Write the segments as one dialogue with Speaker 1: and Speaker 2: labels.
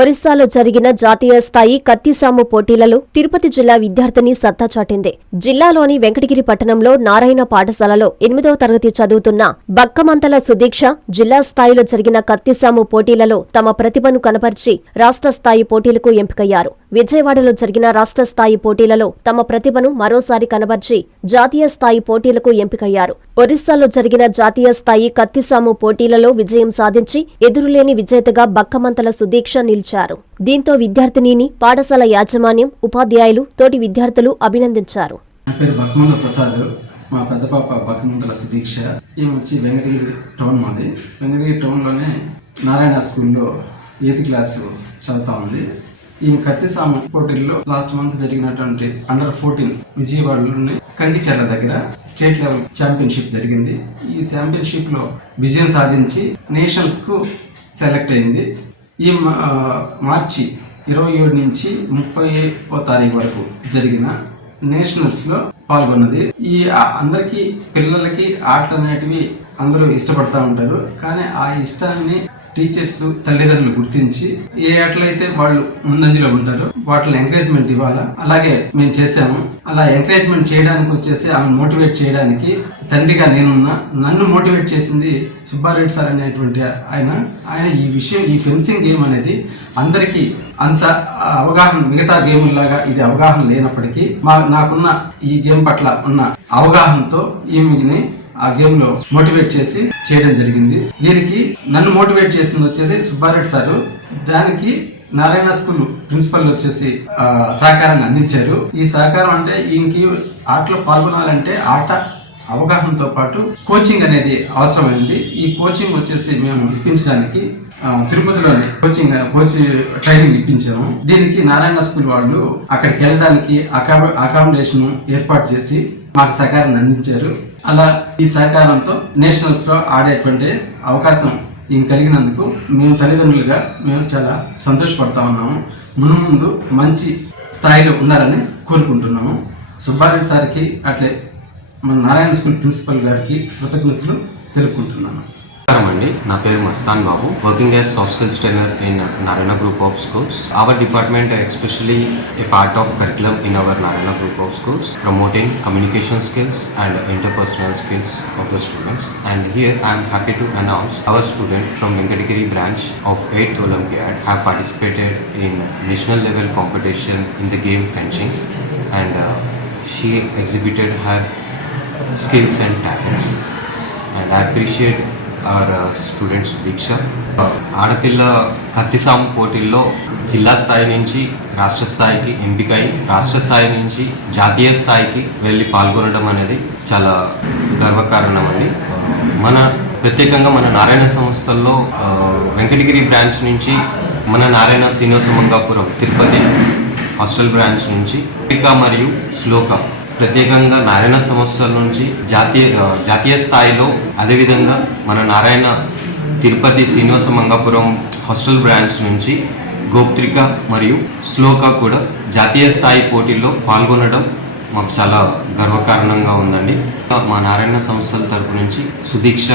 Speaker 1: ఒరిస్సాలో జరిగిన జాతీయ స్థాయి కత్తిసాము పోటీలలో తిరుపతి జిల్లా విద్యార్థిని సత్తా చాటింది. జిల్లాలోని వెంకటగిరి పట్టణంలో నారాయణ పాఠశాలలో ఎనిమిదవ తరగతి చదువుతున్న బక్కమంతల సుదీక్ష జిల్లా స్థాయిలో జరిగిన కత్తిసాము పోటీలలో తమ ప్రతిభను కనపరిచి రాష్ట్ర స్థాయి పోటీలకు ఎంపికయ్యారు. విజయవాడలో జరిగిన రాష్ట్ర స్థాయి పోటీలలో తమ ప్రతిభను మరోసారి కనబర్చి జాతీయ స్థాయి పోటీలకు ఎంపికయ్యారు. ఒరిస్సాలో జరిగిన జాతీయ స్థాయి కత్తిసాము పోటీలలో విజయం సాధించి ఎదురులేని విజేతగా బక్కమంతల సుదీక్ష నిలిచారు. దీంతో విద్యార్థినిని పాఠశాల యాజమాన్యం ఉపాధ్యాయులు తోటి విద్యార్థులు అభినందించారు.
Speaker 2: మా పెద్ద పాప బక్కమంతల సుదీక్ష. ఈమె వచ్చి వెంకటగిరి టౌన్ మాది. వెంకటగిరి టౌన్లోనే నారాయణ స్కూల్లో ఎయిత్ క్లాసు చదువుతా ఉంది. ఈమె కత్తిసామ పోటీల్లో లాస్ట్ మంత్ జరిగినటువంటి అండర్ ఫోర్టీన్ విజయవాడలోని కంకిచెర్ల దగ్గర స్టేట్ లెవెల్ ఛాంపియన్షిప్ జరిగింది. ఈ ఛాంపియన్షిప్లో విజయం సాధించి నేషనల్స్కు సెలెక్ట్ అయింది. ఈ మా- మార్చి ఇరవై ఏడు నుంచి ముప్పై ఓ తారీఖు వరకు జరిగిన నేషనల్స్లో పాల్గొన్నది. ఈ అందరికీ పిల్లలకి ఆటలు అనేటివి అందరూ ఇష్టపడతా ఉంటారు. కానీ ఆ ఇష్టాన్ని టీచర్స్ తల్లిదండ్రులు గుర్తించి ఏ ఆటలైతే వాళ్ళు ముందంజలో ఉంటారో వాటిని ఎంకరేజ్మెంట్ ఇవ్వాలా? అలాగే మేము చేసాము అలా ఎంకరేజ్మెంట్ చేయడానికి వచ్చేసి ఆమె మోటివేట్ చేయడానికి తండ్రిగా నేనున్నా నన్ను మోటివేట్ చేసింది సుబ్బారెడ్డి సార్ అనేటువంటి ఆయన. ఆయన ఈ విషయం ఈ ఫెన్సింగ్ గేమ్ అనేది అందరికీ అంత అవగాహన మిగతా గేముల్లాగా ఇది అవగాహన లేనప్పటికీ మా నాకున్న ఈ గేమ్ పట్ల ఉన్న అవగాహనతో ఈమెని ఆ గేమ్లో మోటివేట్ చేసి చేయడం జరిగింది. దీనికి నన్ను మోటివేట్ చేసింది వచ్చేసి సుబ్బారెడ్డి సారు. దానికి నారాయణ స్కూల్ ప్రిన్సిపల్ వచ్చేసి సహకారాన్ని అందించారు. ఈ సహకారం అంటే ఈయనకి ఆటలో పాల్గొనాలంటే ఆట అవగాహనతో పాటు కోచింగ్ అనేది అవసరమైంది. ఈ కోచింగ్ వచ్చేసి మేము ఇప్పించడానికి తిరుపతిలోనే తిరుపతిలోని కోచింగ్ కోచింగ్ ట్రైనింగ్ ఇప్పించాము. దీనికి నారాయణ స్కూల్ వాళ్ళు అక్కడికి వెళ్ళడానికి అకామ- అకామిడేషన్ ఏర్పాటు చేసి మాకు సహకారాన్ని అందించారు. అలా ఈ సహకారంతో నేషనల్స్లో ఆడేటువంటి అవకాశం ఈయన కలిగినందుకు మేము తల్లిదండ్రులుగా మేము చాలా సంతోషపడతా ఉన్నాము. మున్ముందు మంచి స్థాయిలో ఉండాలని కోరుకుంటున్నాము. సుబ్బారెడ్డి సార్కి అట్లే మన నారాయణ స్కూల్ ప్రిన్సిపల్ గారికి కృతజ్ఞతలు తెలుపుకుంటున్నాను
Speaker 3: నమస్కారం అండి నా పేరు Mastan Babu working as soft skills trainer in Narayana group of schools our department especially a part of curriculum in our Narayana group of schools promoting communication skills and interpersonal skills of the students and here I am happy to announce our student from Venkatagiri branch of 8th Olympiad have participated in national level competition in the game fencing and uh, she exhibited her skills and talents and I appreciate our students Deeksha. ఆడపిల్ల కత్తిసాము పోటీల్లో జిల్లా స్థాయి నుంచి రాష్ట్ర స్థాయికి ఎంపికై రాష్ట్ర స్థాయి నుంచి జాతీయ స్థాయికి వెళ్ళి పాల్గొనడం అనేది చాలా గర్వకారణం అండి మన ప్రత్యేకంగా మన నారాయణ సంస్థల్లో వెంకటగిరి బ్రాంచ్ నుంచి మన నారాయణ శ్రీనివాస మంగాపురం తిరుపతి హాస్టల్ బ్రాంచ్ నుంచి పిక మరియు శ్లోక ప్రత్యేకంగా నారాయణ సంస్థల నుంచి జాతీయ జాతీయ స్థాయిలో అదేవిధంగా మన నారాయణ తిరుపతి శ్రీనివాస మంగాపురం హాస్టల్ బ్రాంచ్ నుంచి గోప్త్రిక మరియు శ్లోక కూడా జాతీయ స్థాయి పోటీల్లో పాల్గొనడం మాకు చాలా గర్వకారణంగా ఉందండి. మా నారాయణ సంస్థల తరపు నుంచి సుదీక్ష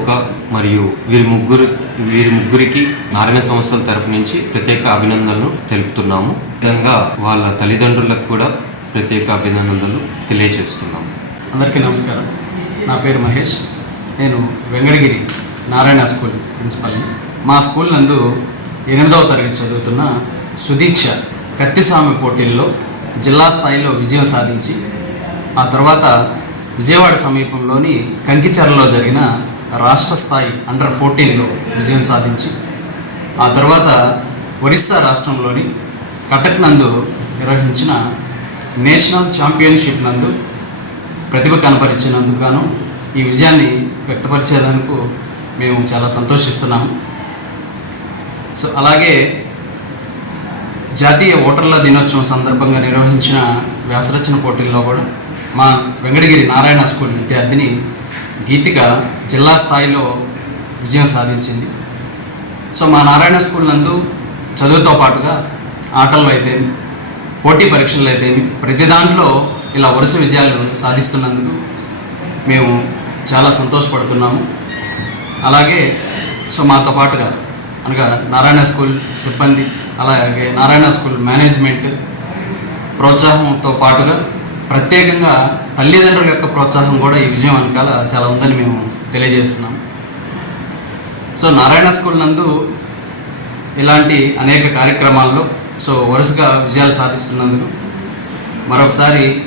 Speaker 3: ఒక మరియు వీరి ముగ్గురు వీరి ముగ్గురికి నారాయణ సంస్థల తరపు నుంచి ప్రత్యేక అభినందనలు తెలుపుతున్నాము. విధంగా వాళ్ళ తల్లిదండ్రులకు కూడా ప్రత్యేక అభినందనలు తెలియజేస్తున్నాము.
Speaker 4: అందరికీ నమస్కారం. నా పేరు మహేష్. నేను వెంకటగిరి నారాయణ స్కూల్ ప్రిన్సిపల్ని. మా స్కూల్ నందు ఎనిమిదవ తరగతి చదువుతున్న సుదీక్ష కత్తిస్వామి పోటీల్లో జిల్లా స్థాయిలో విజయం సాధించి ఆ తర్వాత విజయవాడ సమీపంలోని కంకిచెరలో జరిగిన రాష్ట్ర స్థాయి అండర్ ఫోర్టీన్లో విజయం సాధించి ఆ తర్వాత ఒరిస్సా రాష్ట్రంలోని కటక్ నందు నిర్వహించిన నేషనల్ ఛాంపియన్షిప్ నందు ప్రతిభ కనపరిచినందుకు గాను ఈ విజయాన్ని వ్యక్తపరిచేందుకు మేము చాలా సంతోషిస్తున్నాము. సో అలాగే జాతీయ ఓటర్ల దినోత్సవం సందర్భంగా నిర్వహించిన వ్యాసరచన పోటీల్లో కూడా మా వెంకటగిరి నారాయణ స్కూల్ విద్యార్థిని గీతిక జిల్లా స్థాయిలో విజయం సాధించింది. సో మా నారాయణ స్కూల్ నందు చదువుతో పాటుగా ఆటల్లో అయితే పోటీ పరీక్షలు అయితేమి ప్రతి దాంట్లో ఇలా వరుస విజయాలు సాధిస్తున్నందుకు మేము చాలా సంతోషపడుతున్నాము. అలాగే సో మాతో పాటుగా అనగా నారాయణ స్కూల్ సిబ్బంది అలాగే నారాయణ స్కూల్ మేనేజ్మెంట్ ప్రోత్సాహంతో పాటుగా ప్రత్యేకంగా తల్లిదండ్రుల యొక్క ప్రోత్సాహం కూడా ఈ విజయం వెనకాల చాలా ఉందని మేము తెలియజేస్తున్నాం. సో నారాయణ స్కూల్ నందు ఇలాంటి అనేక కార్యక్రమాల్లో సో వరుసగా విజయాలు సాధిస్తున్నందుకు మరొకసారి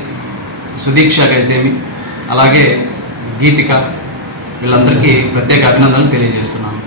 Speaker 4: సుదీక్షకైతేమి అలాగే గీతిక వీళ్ళందరికీ ప్రత్యేక అభినందనలు తెలియజేస్తున్నాను.